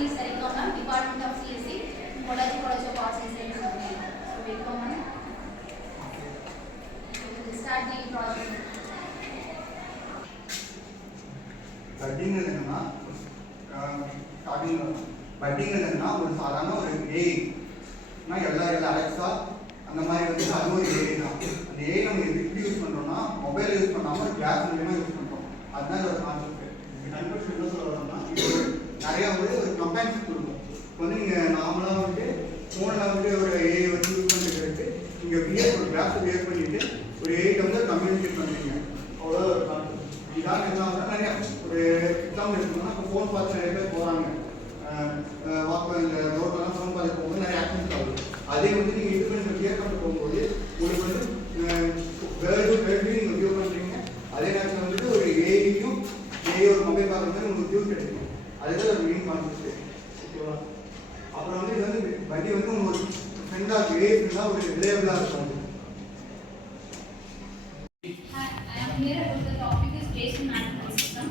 please welcome ma'am, Department of CSE, College of Arts and Science. So welcome ma'am. We will start the project. பட்டிங் என்னன்னா பட்டிங் என்னன்னா ஒரு சாதாரண ஒரு ஏஐனா எல்லா அலெக்ஸா அந்த மாதிரி வந்து அது ஒரு ஏஐ தான். அந்த ஏஐ நம்ம எப்படி யூஸ் பண்ணுறோம்னா மொபைல் யூஸ் பண்ணாமல் ஒரு கிளாஸ் மூலியமாக யூஸ் பண்ணுறோம். அதுதான் ஒரு கான்செப்ட். கன்வெர்ஷன் என்ன சொல்கிறோம்னா இது நிறையா ஒரு கம்பேன்ஷன் கொடுக்கும். இப்போ வந்து நீங்கள் நார்மலாக வந்து ஃபோனில் வந்து ஒரு ஏஐ வந்து யூஸ் பண்ணிட்டு நீங்கள் ஒரு கிளாஸை வியர் பண்ணிட்டு ஒரு ஏஐட்ட வந்து கம்யூனிகேட் பண்ணுறீங்க. அவ்வளோ ஒரு கான்செப்ட். இதான் எக்ஸாம்பிள் நிறையா ஒரு எக்ஸாம்பிள் எடுக்கணும்னா இப்போ ஃபோன் பார்த்து நிறைய பேர் போகிறாங்க. இந்த ரோட்லலாம் ஃபோன் பார்த்து போகும்போது நிறைய ஆக்சிடென்ட் ஆகுது. அதே வந்து நீங்கள் இது பண்ணி கிளியர் பண்ண போகும்போது உங்களுக்கு வந்து வேர்டு நீங்கள் வியூ பண்ணுறீங்க. அதே நேரத்தில் வந்துட்டு ஒரு ஏஐயும் ஒரு மொபைல் பார்க்குறது உங்களுக்கு வியூ கிடைக்கும். அதுதான் ஒரு மெயின் கான்செப்ட். ஓகேவா? அப்புறம் வந்து இது வந்து வண்டி வந்து உங்களுக்கு ஃப்ரெண்டாக ஏஐ ஃப்ரெண்டாக ஒரு ரிலேபிளாக இருக்கும். Here about the topic is placement management system.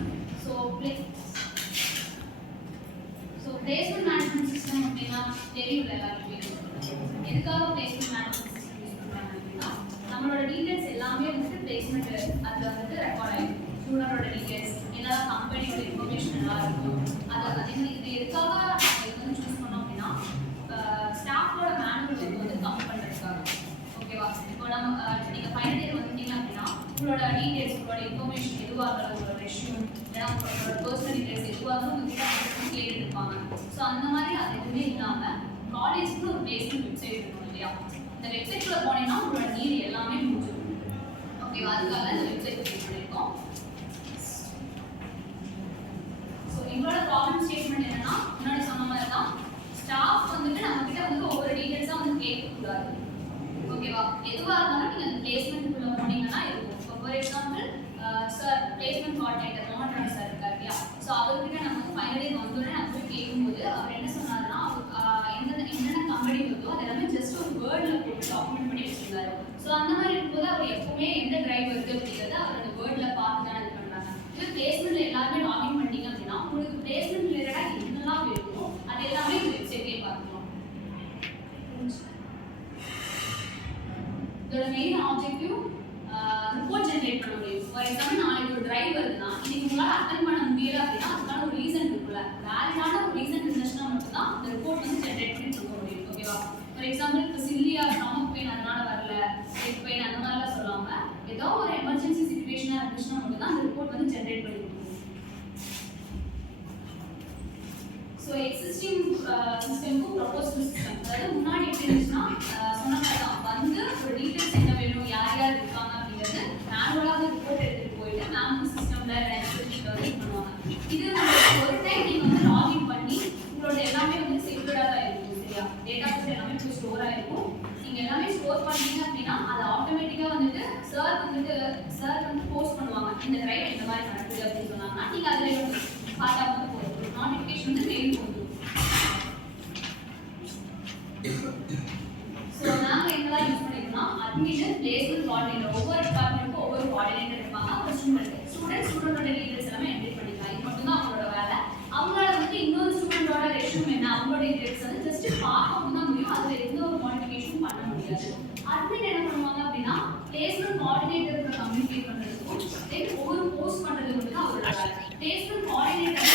Placement management system அப்படினா தெரியல எல்லாருக்குமே. எதுக்காக placement management system யூஸ் பண்றாங்க அப்படினா நம்மளோட டீடைல்ஸ் எல்லாமே வந்து பிளேஸ்மென்ட் அதுல வந்து ரெக்கார்ட் ஆயிடும். ஸ்டூடண்டோட டீடைல்ஸ் எல்லா கம்பெனியோட இன்ஃபர்மேஷன் எல்லாம் இருக்கும். இது எதுக்காக வந்து சூஸ் பண்ணோம் அப்படினா ஸ்டாஃபோட மேனுவல் வந்து கம்மி பண்றதுக்காக. ஓகேவா? இப்போ நம்ம நீங்க ஃபைனல் இயர் வந்துட்டீங்க அப்படின்னா உங்களோட டீடைல்ஸ் உங்களோட இன்ஃபர்மேஷன் எதுவாக இருந்தாலும் உங்களோட ரெஷ்யூம் ஏன்னா உங்களோட பர்சனல் டீடைல்ஸ் எதுவாக இருந்தாலும் உங்ககிட்ட கேட்டுட்டு இருப்பாங்க. ஸோ அந்த மாதிரி அது எதுவுமே இல்லாமல் காலேஜ்க்கு ஒரு பிளேஸ்மெண்ட் வெப்சைட் இருக்கும் இல்லையா? இந்த வெப்சைட்குள்ள போனீங்கன்னா உங்களோட நீடு எல்லாமே முடிஞ்சிடும். ஓகேவா? அதுக்காக இந்த வெப்சைட் கிரியேட் பண்ணியிருக்கோம். ஸோ எங்களோட ப்ராப்ளம் ஸ்டேட்மெண்ட் என்னன்னா முன்னாடி சொன்ன மாதிரி தான் ஸ்டாஃப் வந்துட்டு நம்ம கிட்ட வந்து ஒவ்வொரு டீடைல்ஸாக வந்து கேட்கக்கூடாது. ஓகேவா? எதுவாக இருந்தாலும் நீங்கள் அந்த பிளேஸ்மெண்ட்டுக்குள்ளே போனீங்கன்னா இருக்கும். For example sir placement coordinator மோகன் சார் இருக்கார் இல்லையா? ஸோ அவர்கிட்ட நம்ம வந்து ஃபைனல் இயர் வந்தோடனே நம்ம போய் கேட்கும்போது அவர் என்ன சொன்னார்னா என்னென்ன கம்பெனி வருதோ அது எல்லாமே ஜஸ்ட் ஒரு வேர்டில் போட்டு டாக்குமெண்ட் பண்ணி வச்சிருந்தாரு. ஸோ அந்த மாதிரி இருக்கும்போது அவர் எப்பவுமே எந்த டிரைவ் வருது அப்படிங்கிறத அவர் அந்த வேர்டில் பார்த்து தான் இது பண்ணுறாங்க. இது பிளேஸ்மெண்ட்டில் எல்லாருமே லாகின் பண்ணிட்டீங்க அப்படின்னா உங்களுக்கு பிளேஸ்மெண்ட் ரிலேட்டடாக என்னெல்லாம் வேணுமோ அது எல்லாமே இந்த வெப்சைட்லேயே பார்க்கலாம். இதோட மெயின் ஆப்ஜெக்டிவ் ரிப்போர்ட் ஜெனரேட் பண்ண முடியும். ஃபார் எக்ஸாம்பிள் நாளைக்கு ஒரு டிரைவ் வருதுன்னா இன்னைக்கு உங்களால் அட்டன் பண்ண முடியல அப்படின்னா அதுக்கான ஒரு ரீசன் இருக்குல்ல, வேலிடான ஒரு ரீசன் இருந்துச்சுன்னா மட்டும்தான் அந்த ரிப்போர்ட் வந்து ஜெனரேட் பண்ணி கொடுக்க முடியும். ஓகேவா? ஃபார் எக்ஸாம்பிள் இப்போ சில்லியா ஸ்டமக் பெயின் அதனால வரல, ஹெட் பெயின் அந்த மாதிரிலாம் சொல்லாமல் ஏதோ ஒரு எமர்ஜென்சி சுச்சுவேஷனாக இருந்துச்சுன்னா மட்டும்தான் அந்த ரிப்போர்ட் வந்து ஜெனரேட் பண்ணி கொடுக்கும். ஸோ எக்ஸிஸ்டிங் சிஸ்டமுக்கும் ப்ரொபோஸ்டு சிஸ்டம் அதாவது முன்னாடி எப்படி இருந்துச்சுன்னா சொன்ன மாதிரி தான் வந்து ஒரு டீட்டெயில்ஸ் என்ன வேணும் யார் யார் இருக்காங்க அப்படிங்கிறது மேனுவலாக ரிப்போர்ட் எடுத்துகிட்டு போயிட்டு மேம் சிஸ்டமில் எக்ஸிஸ்டிங்கில் வந்து பண்ணுவாங்க. இது ஒரு டைம் நீங்கள் வந்து லாகின் பண்ணி உங்களோட எல்லாமே வந்து செக்யூர்டாக தான் இருக்கும். சரியா? டேட்டா செட் எல்லாமே போய் ஸ்டோர் ஆகிருக்கும். நீங்கள் எல்லாமே ஸ்டோர் பண்ணீங்க அப்படின்னா அது ஆட்டோமேட்டிக்காக வந்துட்டு சார் வந்து போஸ்ட் பண்ணுவாங்க இந்த ட்ரைவ் இந்த மாதிரி நடக்குது அப்படின்னு சொன்னாங்கன்னா நீங்கள் அதில் பார்ட்டா வந்து போகும் நோட்டிஃபிகேஷன் வந்து மெயில் போகும். ஸோ நாங்கள் என்னெல்லாம் யூஸ் பண்ணிருக்கோம்னா அட்மிஷன் பிளேஸ்மெண்ட் கோஆர்டினேட்டர் ஒவ்வொரு டிபார்ட்மெண்ட்டுக்கும் ஒவ்வொரு கோஆர்டினேட்டர் இருப்பாங்க. ஒரு ஸ்டூடெண்டோட டீடைல்ஸ் எல்லாமே என்ட்ரி பண்ணிக்கலாம். இது மட்டும் தான் அவங்களோட வேலை. அவங்களால வந்து இன்னொரு ஸ்டூடெண்டோட ரெஷ்யூம் என்ன அவங்களோட டீடைல்ஸ் வந்து ஜஸ்ட் பார்க்க தான் முடியும். அதில் எந்த ஒரு மாடிஃபிகேஷனும் பண்ண முடியாது. அட்மின் என்ன பண்ணுவாங்க அப்படின்னா பிளேஸ்மெண்ட் கோஆர்டினேட்டருக்கு கம்யூனிகேட் பண்ணுறதுக்கும் தென் ஒவ்வொரு போஸ்ட் பண்ணுறது மட்டும் தான் அவரோட வேலை. பிளேஸ்மெண்ட் கோஆர்டினேட்டர்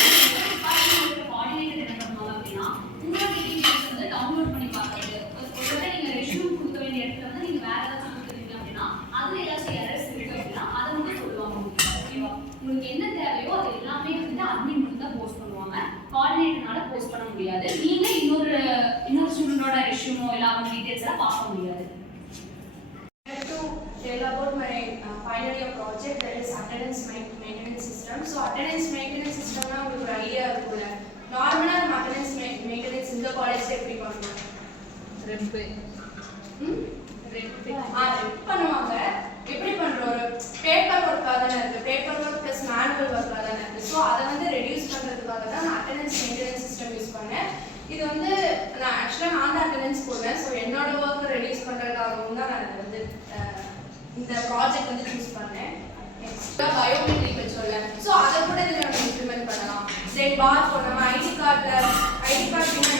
கோஆர்டினேட்டர் என்ன பண்ணுவாங்க அப்படின்னா உங்களோட டீடைல்ஸ் வந்து டவுன்லோட் பண்ணி பார்க்குறது. ஒருவேளை நீங்கள் ரெஷ்யூம் கொடுக்க வேண்டிய இடத்துல வந்து நீங்கள் வேறு ஏதாச்சும் கொடுத்துருக்கீங்க அப்படின்னா அதில் ஏதாச்சும் எரர்ஸ் இருக்குது அப்படின்னா அதை வந்து சொல்லுவாங்க. ஓகேவா? உங்களுக்கு என்ன தேவையோ அது எல்லாமே வந்துட்டு அட்மின் மட்டும் தான் போஸ்ட் பண்ணுவாங்க. கோஆர்டினேட்டர்னால போஸ்ட் பண்ண முடியாது. நீங்கள் இன்னொரு ஸ்டூடெண்டோட ரெஷ்யூமோ இல்லை அவங்க டீடைல்ஸ் எல்லாம் பார்க்க முடியாது. To tell about my final year project, that is attendance maintenance system. So attendance maintenance system na உங்களுக்கு ஒரு ஐடியா இருக்கும்ல. நார்மலா நம்ம attendance maintenance இந்த காலேஜ்ல எப்படி பண்ணுவாங்க? ரெப் பண்ணுவாங்க. எப்படி பண்றோம்? ஒரு பேப்பர் ஒர்க்காக தானே இருக்கு. பேப்பர் ஒர்க் ப்ளஸ் மேனுவல் ஒர்க்காக தானே இருக்கு. ஸோ அதை வந்து ரெடியூஸ் பண்ணுறதுக்காக தான் நான் அட்டெண்டன்ஸ் மெயின்டெனன்ஸ் சிஸ்டம் யூஸ் பண்ணேன். இது வந்து நான் ஆக்சுவலாக நான் தான் அட்டெண்டன்ஸ் போடுவேன். ஸோ என்னோட ஒர்க்கை ரெடியூஸ் பண்ணுறதுக்காகவும் தான் நான் வந்து இந்த ப்ராஜெக்ட் வந்து சூஸ் பண்ணேன். நெக்ஸ்ட்டாக பயோமெட்ரிக் வச்சோம்ல, ஸோ அதை கூட இதில் நம்ம இம்ப்ளிமெண்ட் பண்ணலாம். தென் பார் நம்ம ஐடி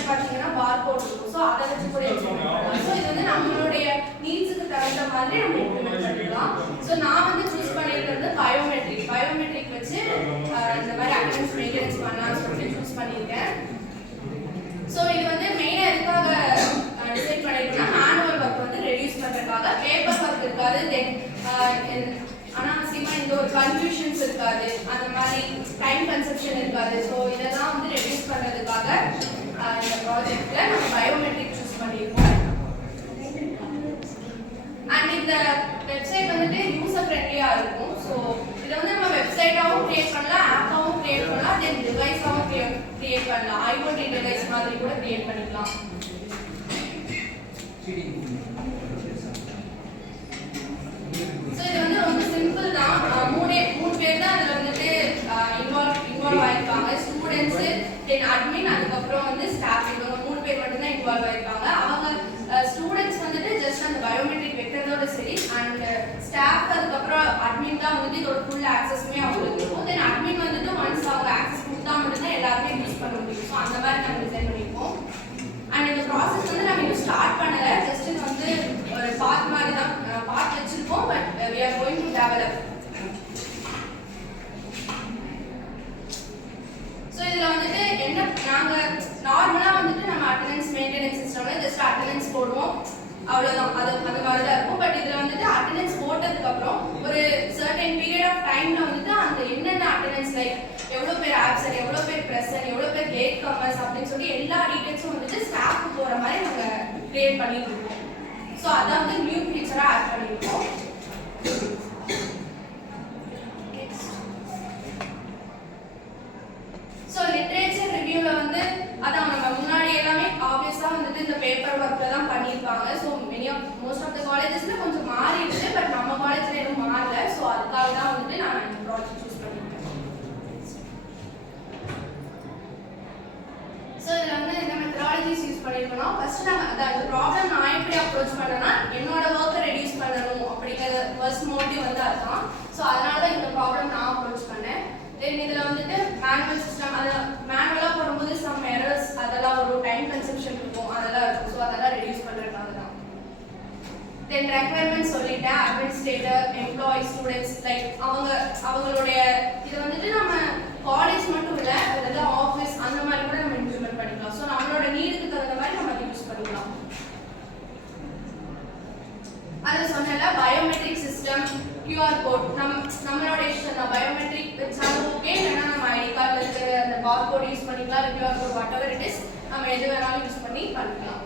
பார்த்தீங்கன்னா பார்கோட் இருக்கும். ஸோ அதை வச்சு கூட இம்ப்ளிமெண்ட் பண்ணலாம். ஸோ இது வந்து நம்மளுடைய நீட்ஸுக்கு தகுந்த மாதிரி நம்ம இம்ப்ளிமெண்ட் பண்ணிக்கலாம். ஸோ நான் வந்து சூஸ் பண்ணியிருக்கிறது பயோமெட்ரிக் வச்சு இந்த மாதிரி அட்டெண்டன்ஸ் மெயின்டெனன்ஸ் பண்ணலாம்னு சொல்லிட்டு சூஸ் பண்ணியிருக்கேன். ஸோ இது வந்து மெயினாக எதுக்காக டிசைட் பண்ணியிருக்கோம்னா மேனுவல் ஒர்க் வந்து ரெடியூஸ் பண்ணுறதுக்காக. பேப்பர் ஒர்க் இருக்காது, தென் அனாவசியமாக இந்த ஒரு கன்ஃபியூஷன்ஸ் இருக்காது, அந்த மாதிரி டைம் கன்சப்ஷன் இருக்காது. ஸோ இதெல்லாம் வந்து ரெடியூஸ் பண்ணுறதுக்காக இந்த ப்ராஜெக்டில் நம்ம பயோமெட்ரிக் சூஸ் பண்ணியிருக்கோம். அண்ட் இந்த வெப்சைட் வந்துட்டு யூசர் ஃப்ரெண்ட்லியாக இருக்கும். ஸோ இதை வந்து நம்ம வெப்சைட்டாகவும் கிரியேட் பண்ணலாம், ஆப்பாகவும் கிரியேட் பண்ணலாம், தென் டிவைஸாகவும் கிரியேட் பண்ணலாம். ஐஓடி டிவைஸ் மாதிரி கூட கிரியேட் பண்ணிக்கலாம். ஸோ இது வந்து ரொம்ப சிம்பிள் தான். மூணு பேர் தான் அதில் வந்துட்டு இன்வால்வ் ஆயிருப்பாங்க. ஸ்டூடெண்ட்ஸு, தென் அட்மின், அதுக்கப்புறம் வந்து ஸ்டாஃப். இவங்க 3 பேர் மட்டும்தான் இன்வால்வ் ஆயிருப்பாங்க. அவங்க ஸ்டூடெண்ட்ஸ் வந்துட்டு ஜஸ்ட் அந்த பயோமெட்ரிக் வைக்கிறதோட சரி, அண்ட் ஸ்டாஃப் அதுக்கப்புறம் அட்மின் தான் வந்துட்டு இதோட ஃபுல் ஆக்சஸுமே அவங்களுக்கு இருக்கும். தென் அட்மின் வந்துட்டு ஒன்ஸ் அவங்க ஆக்சஸ் கொடுத்தா மட்டும்தான் எல்லாருமே யூஸ் பண்ண முடியும். ஸோ அந்த மாதிரி நம்ம டிசைன் பண்ணியிருக்கோம். அண்ட் இந்த ப்ராசஸ் வந்து நம்ம இன்னும் ஸ்டார்ட் பண்ணலை. ஜஸ்ட் இது வந்து ஒரு பார்ட் மாதிரி தான் பார்ட் வச்சிருக்கோம். But we are going to develop. So இதில் வந்துட்டு என்ன, நாங்கள் நார்மலாக வந்துட்டு நம்ம அட்டெண்டன்ஸ் மெயின்டெனன்ஸ் சிஸ்டமில் ஜஸ்ட் அட்டெண்டன்ஸ் போடுவோம், அவ்வளோதான். அது அந்த மாதிரி தான் இருக்கும். பட் இதில் வந்துட்டு அட்டெண்டன்ஸ் போட்டதுக்கப்புறம் ஒரு சர்டன் பீரியட் ஆஃப் டைமில் வந்துட்டு அந்த என்னென்ன அட்டெண்டன்ஸ், லைக் எவ்வளோ பேர் ஆப்சன்ட், எவ்வளோ பேர் ப்ரெசன்ட், எவ்வளோ பேர் லேட் கமர்ஸ் அப்படின்னு சொல்லி எல்லா டீட்டெயில்ஸும் வந்துட்டு ஸ்டாஃப்க்கு போகிற மாதிரி நாங்கள் கிரியேட் பண்ணிட்டு இருக்கோம். ஸோ அதான் வந்து நியூ ஃபீச்சராக ஆட் பண்ணியிருக்கோம். ஸோ லிட்ரேச்சர் ரிவ்யூவில் வந்து அதான் நம்ம முன்னாடி எல்லாமே ஆப்வியஸாக வந்துட்டு இந்த பேப்பர் ஒர்க்கில் தான் பண்ணியிருப்பாங்க. ஸோ மோஸ்ட் ஆஃப் த காலேஜஸில் கொஞ்சம் மாறிடுச்சு, பட் நம்ம காலேஜில் எதுவும் மாறல. ஸோ அதுக்காக தான் வந்துட்டு நான் இந்த ப்ராஜெக்ட் சூஸ் பண்ணியிருக்கேன். ஸோ இதில் வந்து இந்த மெத்தடாலஜிஸ் யூஸ் பண்ணியிருக்கோம். ஃபர்ஸ்ட் நாங்கள் அந்த ப்ராப்ளம் நான் எப்படி அப்ரோச் பண்ணேன்னா, என்னோட ஒர்க்கை ரெடியூஸ் பண்ணணும் அப்படிங்கிற ஃபர்ஸ்ட் மோட்டிவ் வந்து அதுதான். ஸோ அதனால தான் இந்த ப்ராப்ளம் நான் அப்ரோச் பண்ணேன். தென் இதில் வந்துட்டு மேனுவல் சிஸ்டம், அதை மேனுவலாக போடும்போது சம் எரர்ஸ், அதெல்லாம் ஒரு டைம் கன்சப்ஷன் இருக்கும், அதெல்லாம் இருக்கும். ஸோ அதெல்லாம் ரெடியூஸ் பண்ணுறதுக்காக தான். தென் ரெக்குயர்மெண்ட் சொல்லிட்டேன். அட்மினிஸ்ட்ரேட்டர், எம்ப்ளாயி, ஸ்டூடெண்ட்ஸ், லைக் அவங்களுடைய இதை வந்துட்டு நம்ம காலேஜ் மட்டும் இல்லை, அதாவது ஆஃபீஸ் அந்த மாதிரி கூட நம்ம இம்ப்ளிமெண்ட் பண்ணிக்கலாம். ஸோ நம்மளோட நீடுக்கு தகுந்த மாதிரி நம்ம யூஸ் பண்ணிக்கலாம். அது சொன்னல பயோமெட்ரிக் சிஸ்டம், கியூஆர் கோட் நம்மளோட இஷ்டம் தான். பயோமெட்ரிக் வச்சாலும் ஓகே, இல்லைன்னா நம்ம ஐடி கார்டில் இருக்கிற அந்த பார்கோட் யூஸ் பண்ணிக்கலாம், QR code whatever it is, நம்ம எது வேணாலும் யூஸ் பண்ணிக்கலாம்.